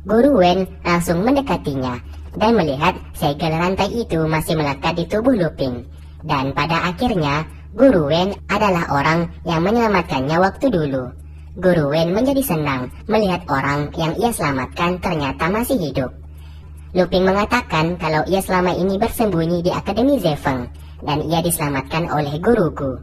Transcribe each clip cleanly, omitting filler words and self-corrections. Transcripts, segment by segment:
Guru Wen langsung mendekatinya dan melihat segel rantai itu masih melekat di tubuh Lupin. Dan pada akhirnya, Guru Wen adalah orang yang menyelamatkannya waktu dulu. Guru Wen menjadi senang melihat orang yang ia selamatkan ternyata masih hidup. Lupin mengatakan kalau ia selama ini bersembunyi di Akademi Zefeng dan ia diselamatkan oleh guruku.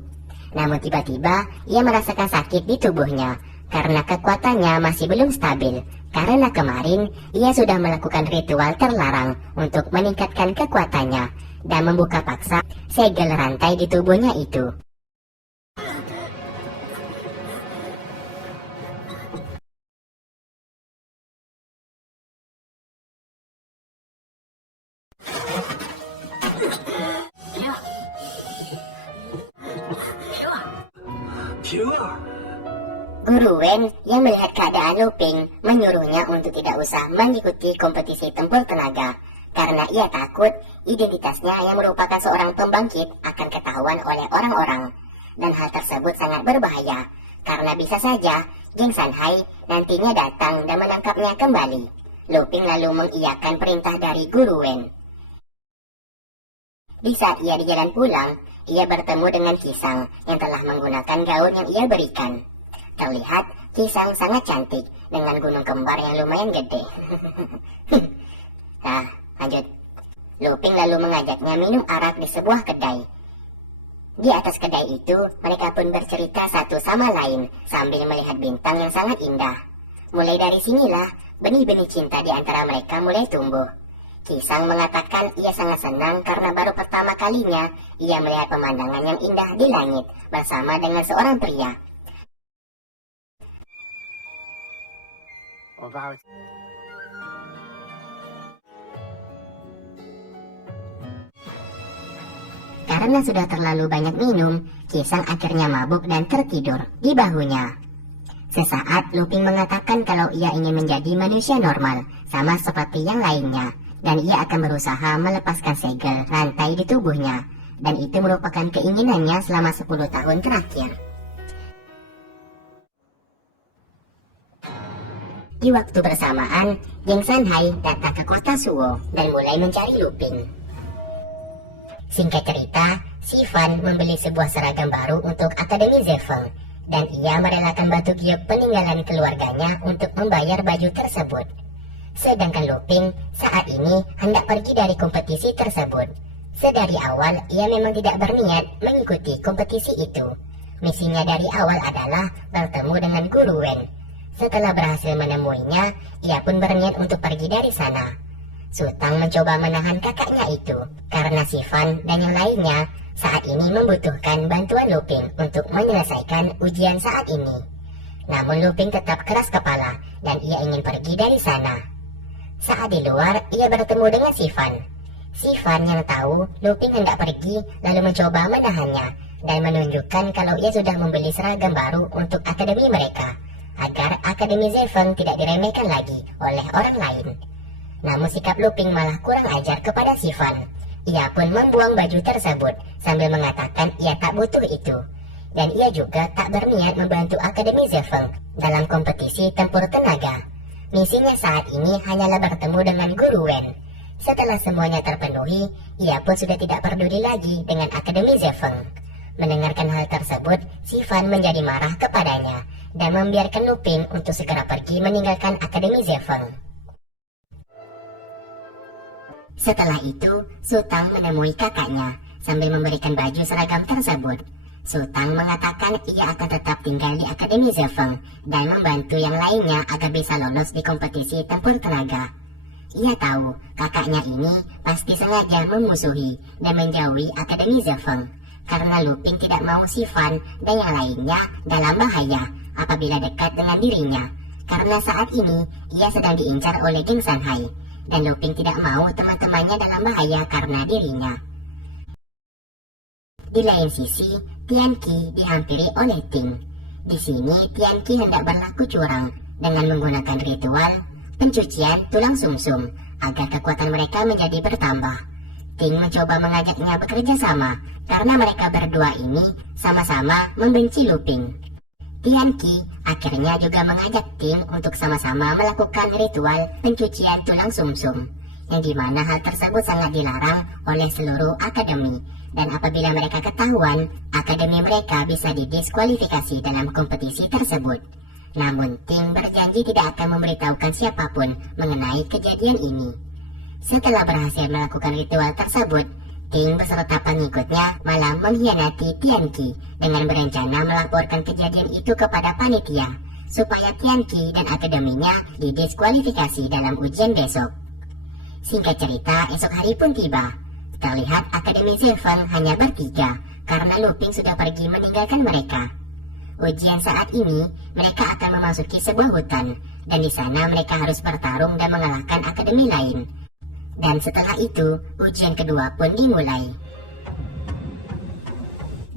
Namun tiba-tiba ia merasakan sakit di tubuhnya karena kekuatannya masih belum stabil. Karena kemarin ia sudah melakukan ritual terlarang untuk meningkatkan kekuatannya dan membuka paksa segel rantai di tubuhnya itu. Guru Wen yang melihat keadaan Lupin menyuruhnya untuk tidak usah mengikuti kompetisi tempur tenaga karena ia takut identitasnya yang merupakan seorang pembangkit akan ketahuan oleh orang-orang. Dan hal tersebut sangat berbahaya karena bisa saja geng Sanhai nantinya datang dan menangkapnya kembali. Lupin lalu mengiyakan perintah dari Guru Wen. Di saat ia di jalan pulang, ia bertemu dengan Kisang yang telah menggunakan gaun yang ia berikan. Terlihat Kisang sangat cantik dengan gunung kembar yang lumayan gede. Nah, lanjut. Lupin lalu mengajaknya minum arak di sebuah kedai. Di atas kedai itu, mereka pun bercerita satu sama lain sambil melihat bintang yang sangat indah. Mulai dari sinilah, benih-benih cinta di antara mereka mulai tumbuh. Kisang mengatakan ia sangat senang karena baru pertama kalinya ia melihat pemandangan yang indah di langit bersama dengan seorang pria. Karena sudah terlalu banyak minum, Kisang akhirnya mabuk dan tertidur di bahunya. Sesaat Lupin mengatakan kalau ia ingin menjadi manusia normal, sama seperti yang lainnya, dan ia akan berusaha melepaskan segel rantai di tubuhnya, dan itu merupakan keinginannya selama 10 tahun terakhir. Di waktu bersamaan, geng Sanhai datang ke kota Suwo dan mulai mencari Lupin. Singkat cerita, Sifan membeli sebuah seragam baru untuk Akademi Zefeng, dan ia merelakan batu giok peninggalan keluarganya untuk membayar baju tersebut. Sedangkan Lupin saat ini hendak pergi dari kompetisi tersebut. Sedari awal, ia memang tidak berniat mengikuti kompetisi itu. Misinya dari awal adalah bertemu dengan Guru Wen. Setelah berhasil menemuinya, ia pun berniat untuk pergi dari sana. Sutang mencoba menahan kakaknya itu, karena Sifan dan yang lainnya saat ini membutuhkan bantuan Lupin untuk menyelesaikan ujian saat ini. Namun Lupin tetap keras kepala dan ia ingin pergi dari sana. Saat di luar, ia bertemu dengan Sifan. Sifan yang tahu Lupin hendak pergi lalu mencoba menahannya dan menunjukkan kalau ia sudah membeli seragam baru untuk akademi mereka, agar Akademi Zefeng tidak diremehkan lagi oleh orang lain. Namun sikap Lupin malah kurang ajar kepada Sifan. Ia pun membuang baju tersebut sambil mengatakan ia tak butuh itu. Dan ia juga tak berniat membantu Akademi Zefeng dalam kompetisi tempur tenaga. Misinya saat ini hanyalah bertemu dengan Guru Wen. Setelah semuanya terpenuhi, ia pun sudah tidak peduli lagi dengan Akademi Zefeng. Mendengarkan hal tersebut, Sifan menjadi marah kepadanya dan membiarkan Lupin untuk segera pergi meninggalkan Akademi Zefeng. Setelah itu, Sutang menemui kakaknya sambil memberikan baju seragam tersebut. Sutang mengatakan ia akan tetap tinggal di Akademi Zefeng dan membantu yang lainnya agar bisa lolos di kompetisi tempur tenaga. Ia tahu kakaknya ini pasti sengaja memusuhi dan menjauhi Akademi Zefeng karena Lupin tidak mau Sifan dan yang lainnya dalam bahaya apabila dekat dengan dirinya, karena saat ini ia sedang diincar oleh geng Sanhai dan Lupin tidak mau teman-temannya dalam bahaya karena dirinya. Di lain sisi, Tianqi dihampiri oleh Ting. Di sini Tianqi hendak berlaku curang dengan menggunakan ritual pencucian tulang sumsum agar kekuatan mereka menjadi bertambah. Ting mencoba mengajaknya bekerja sama karena mereka berdua ini sama-sama membenci Lupin. Tianqi akhirnya juga mengajak Ting untuk sama-sama melakukan ritual pencucian tulang sumsum, yang dimana hal tersebut sangat dilarang oleh seluruh akademi, dan apabila mereka ketahuan, akademi mereka bisa didiskualifikasi dalam kompetisi tersebut. Namun Ting berjanji tidak akan memberitahukan siapapun mengenai kejadian ini. Setelah berhasil melakukan ritual tersebut, Ting beserta pengikutnya malah mengkhianati Tianqi dengan berencana melaporkan kejadian itu kepada panitia, supaya Tianqi dan akademinya didiskualifikasi dalam ujian besok. Singkat cerita, esok hari pun tiba. Terlihat Akademi Seven hanya bertiga, karena Lupin sudah pergi meninggalkan mereka. Ujian saat ini, mereka akan memasuki sebuah hutan, dan di sana mereka harus bertarung dan mengalahkan akademi lain. Dan setelah itu, ujian kedua pun dimulai.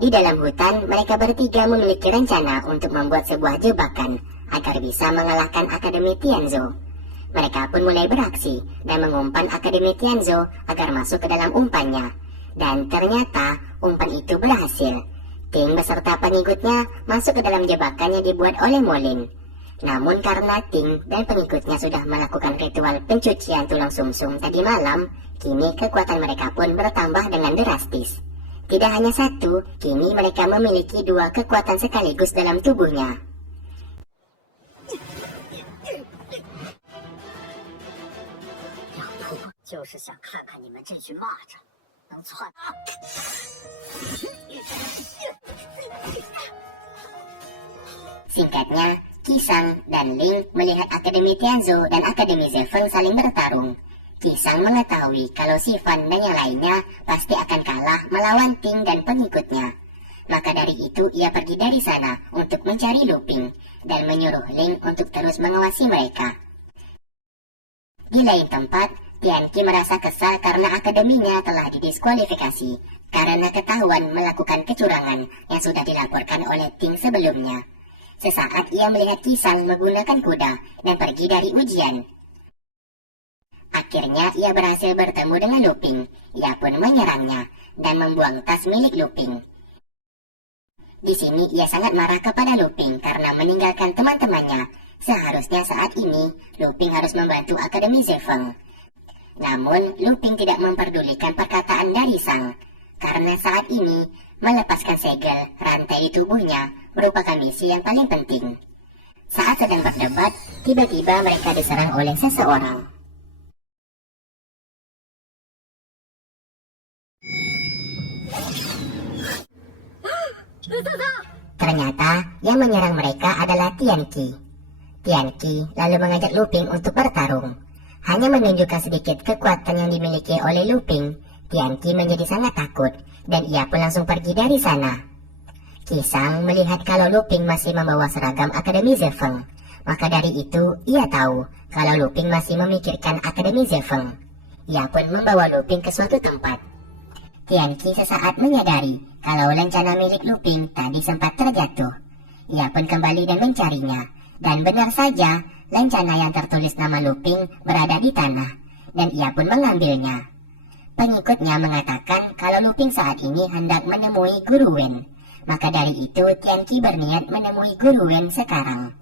Di dalam hutan, mereka bertiga memiliki rencana untuk membuat sebuah jebakan agar bisa mengalahkan Akademi Tianzhou. Mereka pun mulai beraksi dan mengumpan Akademi Tianzhou agar masuk ke dalam umpannya. Dan ternyata umpan itu berhasil. Ting beserta pengikutnya masuk ke dalam jebakan yang dibuat oleh Molin. Namun karena Ting dan pengikutnya sudah melakukan ritual pencucian tulang sumsum tadi malam, kini kekuatan mereka pun bertambah dengan drastis. Tidak hanya satu, kini mereka memiliki dua kekuatan sekaligus dalam tubuhnya. Singkatnya, Qisang dan Ling melihat Akademi Tianzhou dan Akademi Zefeng saling bertarung. Qisang mengetahui kalau Si Fan dan yang lainnya pasti akan kalah melawan Ting dan pengikutnya. Maka dari itu ia pergi dari sana untuk mencari Lupin dan menyuruh Ling untuk terus mengawasi mereka. Di lain tempat, Tianqi merasa kesal karena akademinya telah didiskualifikasi karena ketahuan melakukan kecurangan yang sudah dilaporkan oleh Ting sebelumnya. Sesaat ia melihat Qisang menggunakan kuda dan pergi dari ujian. Akhirnya ia berhasil bertemu dengan Lupin. Ia pun menyerangnya dan membuang tas milik Lupin. Di sini ia sangat marah kepada Lupin karena meninggalkan teman-temannya. Seharusnya saat ini Lupin harus membantu Akademi Zefeng. Namun Lupin tidak memperdulikan perkataan dari Sang, karena saat ini melepaskan segel rantai di tubuhnya merupakan misi yang paling penting. Saat sedang berdebat, tiba-tiba mereka diserang oleh seseorang. Ternyata yang menyerang mereka adalah Tianqi. Tianqi lalu mengajak Lupin untuk bertarung. Hanya menunjukkan sedikit kekuatan yang dimiliki oleh Lupin, Tianqi menjadi sangat takut dan ia pun langsung pergi dari sana. Qisang melihat kalau Lupin masih membawa seragam Akademi Zefeng. Maka dari itu, ia tahu kalau Lupin masih memikirkan Akademi Zefeng. Ia pun membawa Lupin ke suatu tempat. Tianqi sesaat menyadari kalau lencana milik Lupin tadi sempat terjatuh. Ia pun kembali dan mencarinya. Dan benar saja, lencana yang tertulis nama Lupin berada di tanah. Dan ia pun mengambilnya. Pengikutnya mengatakan kalau Lupin saat ini hendak menemui Guru Wen. Maka dari itu Tianqi berniat menemui Guru Wen sekarang.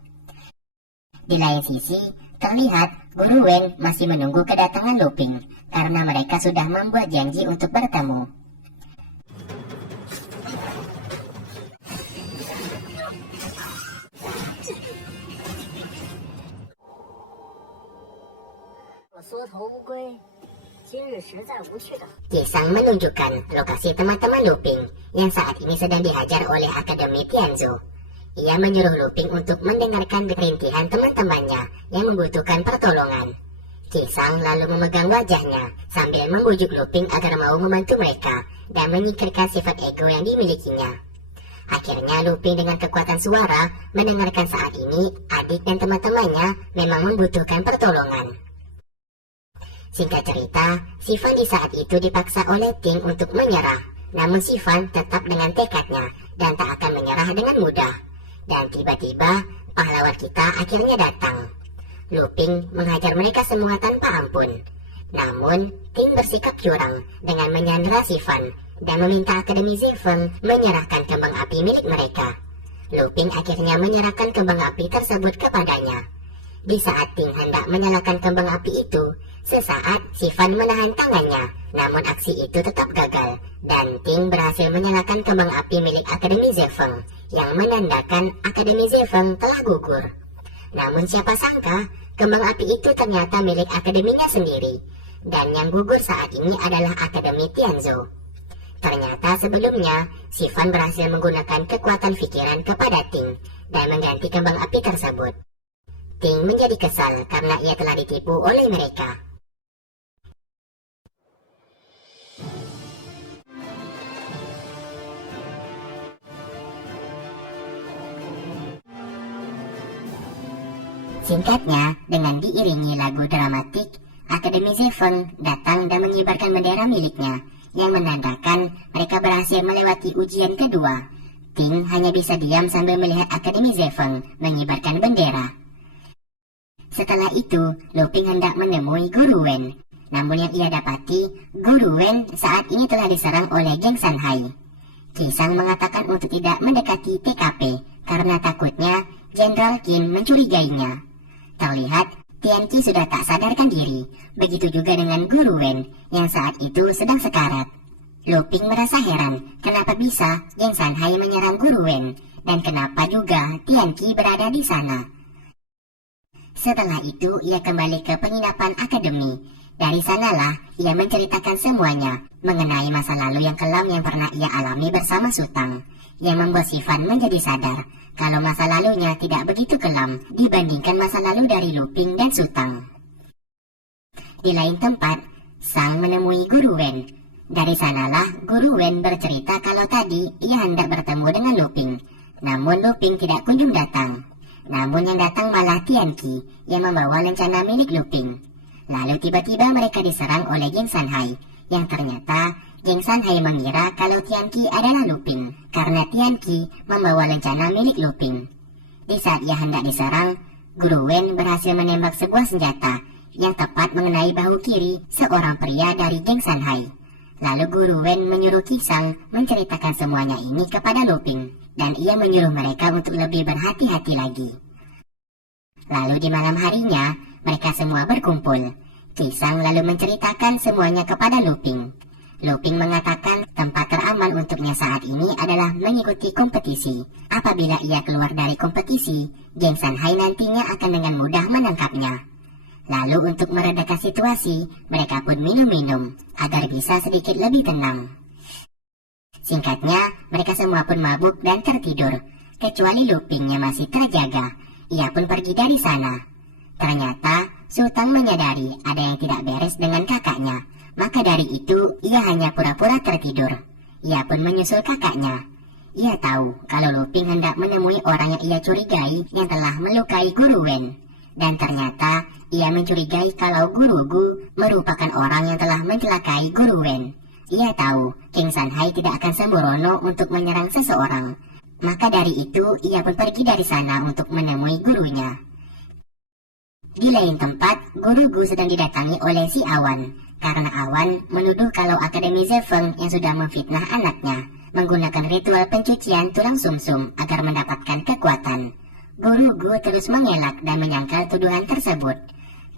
Di lain sisi, terlihat Guru Wen masih menunggu kedatangan Lupin karena mereka sudah membuat janji untuk bertemu. Qisang menunjukkan lokasi teman-teman Lupin yang saat ini sedang dihajar oleh Akademi Tianzhou. Ia menyuruh Lupin untuk mendengarkan kerintihan teman-temannya yang membutuhkan pertolongan. Qisang lalu memegang wajahnya sambil membujuk Lupin agar mau membantu mereka dan menyingkirkan sifat ego yang dimilikinya. Akhirnya Lupin dengan kekuatan suara mendengarkan saat ini adik dan teman-temannya memang membutuhkan pertolongan. Singkat cerita, Si Fan di saat itu dipaksa oleh Ting untuk menyerah. Namun Si Fan tetap dengan tekadnya dan tak akan menyerah dengan mudah. Dan tiba-tiba, pahlawan kita akhirnya datang. Lupin menghajar mereka semua tanpa ampun. Namun, Ting bersikap curang dengan menyandera Si Fan dan meminta Akademi Zefeng menyerahkan kembang api milik mereka. Luping akhirnya menyerahkan kembang api tersebut kepadanya. Di saat Ting hendak menyalakan kembang api itu, sesaat si Fan menahan tangannya, namun aksi itu tetap gagal, dan Ting berhasil menyalakan kembang api milik Akademi Zefeng, yang menandakan Akademi Zefeng telah gugur. Namun siapa sangka, kembang api itu ternyata milik akademinya sendiri, dan yang gugur saat ini adalah Akademi Tianzhou. Ternyata sebelumnya, si Fan berhasil menggunakan kekuatan pikiran kepada Ting, dan mengganti kembang api tersebut. Ting menjadi kesal karena ia telah ditipu oleh mereka. Singkatnya, dengan diiringi lagu dramatik, Akademi Zefeng datang dan mengibarkan bendera miliknya, yang menandakan mereka berhasil melewati ujian kedua. Ting hanya bisa diam sambil melihat Akademi Zefeng mengibarkan bendera. Setelah itu, Luping hendak menemui Guru Wen. Namun yang ia dapati, Guru Wen saat ini telah diserang oleh geng Sanhai. Qisang mengatakan untuk tidak mendekati TKP karena takutnya Jenderal Qin mencurigainya. Terlihat Tianqi sudah tak sadarkan diri, begitu juga dengan Guru Wen yang saat itu sedang sekarat. Luping merasa heran kenapa bisa geng Sanhai menyerang Guru Wen dan kenapa juga Tianqi berada di sana. Setelah itu, ia kembali ke penginapan akademi. Dari sanalah, ia menceritakan semuanya mengenai masa lalu yang kelam yang pernah ia alami bersama Sutang, yang membuat si Fan menjadi sadar kalau masa lalunya tidak begitu kelam dibandingkan masa lalu dari Luping dan Sutang. Di lain tempat, Sang menemui Guru Wen. Dari sanalah, Guru Wen bercerita kalau tadi ia hendak bertemu dengan Luping, namun Luping tidak kunjung datang. Namun yang datang malah Tianqi yang membawa lencana milik Luping. Lalu tiba-tiba mereka diserang oleh geng Sanhai, yang ternyata geng Sanhai mengira kalau Tianqi adalah Luping, karena Tianqi membawa lencana milik Luping. Di saat ia hendak diserang, Guru Wen berhasil menembak sebuah senjata yang tepat mengenai bahu kiri seorang pria dari geng Sanhai. Lalu Guru Wen menyuruh Qisang menceritakan semuanya ini kepada Luping, dan ia menyuruh mereka untuk lebih berhati-hati lagi. Lalu di malam harinya, mereka semua berkumpul. Qisang lalu menceritakan semuanya kepada Luping. Luping mengatakan tempat teraman untuknya saat ini adalah mengikuti kompetisi. Apabila ia keluar dari kompetisi, geng Sanhai nantinya akan dengan mudah menangkapnya. Lalu untuk meredakan situasi, mereka pun minum-minum agar bisa sedikit lebih tenang. Singkatnya, mereka semua pun mabuk dan tertidur, kecuali Luping yang masih terjaga. Ia pun pergi dari sana. Ternyata, Sutang menyadari ada yang tidak beres dengan kakaknya. Maka dari itu, ia hanya pura-pura tertidur. Ia pun menyusul kakaknya. Ia tahu kalau Luping hendak menemui orang yang ia curigai yang telah melukai Guru Wen. Dan ternyata, ia mencurigai kalau Guru Gu merupakan orang yang telah mencelakai Guru Wen. Ia tahu King Sanhai tidak akan sembrono untuk menyerang seseorang. Maka dari itu, ia pun pergi dari sana untuk menemui gurunya. Di lain tempat, Guru Gu sedang didatangi oleh si Awan, karena Awan menuduh kalau Akademi Zefeng yang sudah memfitnah anaknya, menggunakan ritual pencucian tulang sumsum agar mendapatkan kekuatan. Guru Gu terus mengelak dan menyangkal tuduhan tersebut.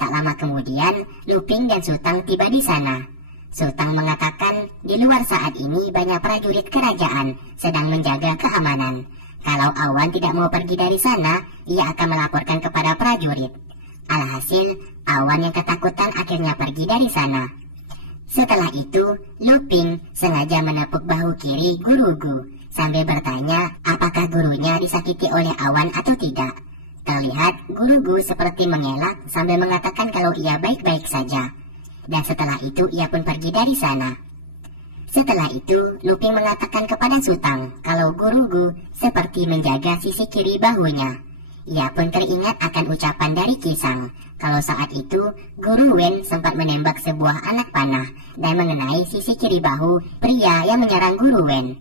Tak lama kemudian, Luping dan Sutang tiba di sana. Sutang mengatakan di luar saat ini banyak prajurit kerajaan sedang menjaga keamanan. Kalau Awan tidak mau pergi dari sana, ia akan melaporkan kepada prajurit. Alhasil, Awan yang ketakutan akhirnya pergi dari sana. Setelah itu, Luping sengaja menepuk bahu kiri Guru Gu sambil bertanya apakah gurunya disakiti oleh Awan atau tidak. Terlihat Guru Gu seperti mengelak sambil mengatakan kalau ia baik-baik saja. Dan setelah itu ia pun pergi dari sana. Setelah itu, Luping mengatakan kepada Sutang kalau Guru Gu seperti menjaga sisi kiri bahunya. Ia pun teringat akan ucapan dari Qisang kalau saat itu Guru Wen sempat menembak sebuah anak panah dan mengenai sisi kiri bahu pria yang menyerang Guru Wen.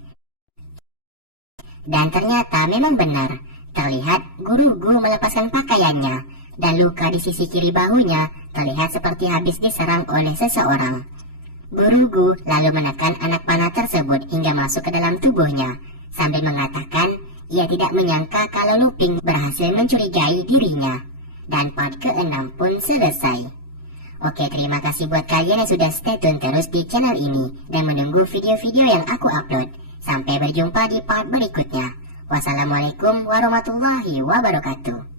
Dan ternyata memang benar. Terlihat Guru Gu melepaskan pakaiannya dan luka di sisi kiri bahunya terlihat seperti habis diserang oleh seseorang. Guru Gu lalu menekan anak panah tersebut hingga masuk ke dalam tubuhnya, sambil mengatakan ia tidak menyangka kalau Lupin berhasil mencurigai dirinya. Dan part ke-6 pun selesai. Oke, terima kasih buat kalian yang sudah stay tune terus di channel ini dan menunggu video-video yang aku upload. Sampai berjumpa di part berikutnya. Wassalamualaikum warahmatullahi wabarakatuh.